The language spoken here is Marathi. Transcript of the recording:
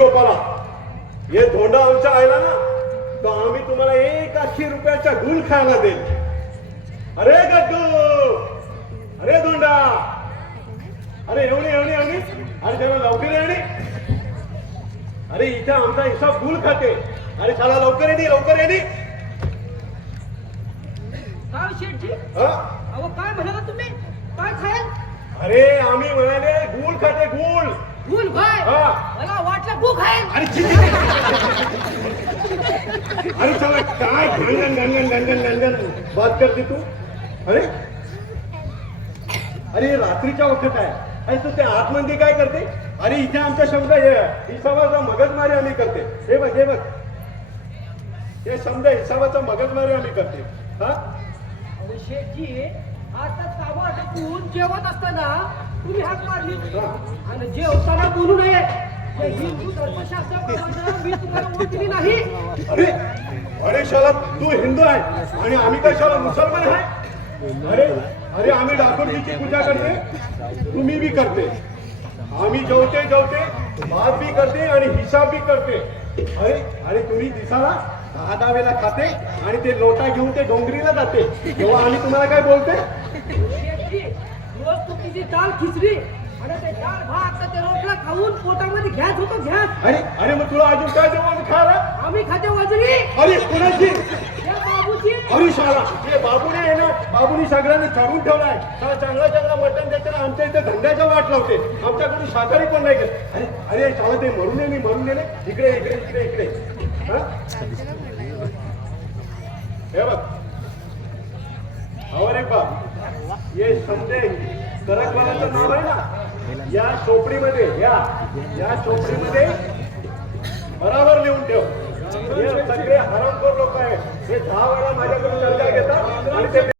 गोपाला. हे धोंडा आमच्या आयला ना तर आम्ही तुम्हाला एक अशी रुपयाचा गुल खायला देईल. अरे गड्डू! अरे धोंडा! अरे एवढी एवढी एवढी? अरे जरा लवकर येणे अरे इथं आमचा हिसाब गुल खाते. अरे चला लवकर येणे लवकर येणे काय शेठजी हा? अहो काय म्हणाला तुम्ही काय खायल अरे आम्ही म्हणाले गुळ खाते गुळ भाय हा. मला वाटलं गु खायल अरे छी. अरे चला काय गंगन गंगन गंगन गंगन बात करते तू. अरे. अरे रात्रीच्या वखत आहे. अरे तू ते आतमध्ये काय करते? अरे इथे आमचा शब्द हे हिसाबाचा मगजमारी आम्ही करते. हे बघ हे बघ. हे शब्द हिसाबाचा मगजमारी आम्ही करते. हा? शेठजी आता कामं अटकून जेवत असताना तुम्ही हात मारली. आणि जेवताना बोलू नये. हे हिंदू मी तुम्हाला ओळखली नाही. अरे अरे शाला तू हिंदू आहे आणि आम्ही काय शाला मुसलमान आहे. अरे अरे आम्ही डाकोजीची पूजा करते. तुम्ही बी करते. आम्ही जेवते जेवते भात बी करते आणि हिसाब बी करते. अरे अरे तुम्ही दिसाला? दहा दहा वेळा खाते आणि ते लोटा घेऊन ते डोंगरीला जाते. तेव्हा आम्ही तुम्हाला काय बोलते? शेठजी रोज तुमची दाल खिचडी आणि ते डाळ भात ते रोटला खाऊन पोटामध्ये घ्यास होतो घ्यास अरे अरे मग तुला अजून काय जेवण खायला? आम्ही खाते वजरी अरे कुणाची? अरे शाला हे बाबूने आहे ना बाबूने सगळ्यांनी ठरवून ठेवलाय. चांगला चांगला मटण देताना आमच्या इथे धंद्याच्या वाट लावते. आमच्याकडून शाकाहारी पण नाही अरे अरे शाला ते मरून मी मरून इकडे इकडे इकडे इकडे. हे बघ. और एक हे ये समजे करकवालाचं नाव आहे ना. या चोपडीमध्ये या. या चोपडीमध्ये बराबर लिहून ठेव. हे सगळे हरामखोर लोक आहेत. हे दहा वेळा माझ्याकडून दर्जा घेतात आणि ते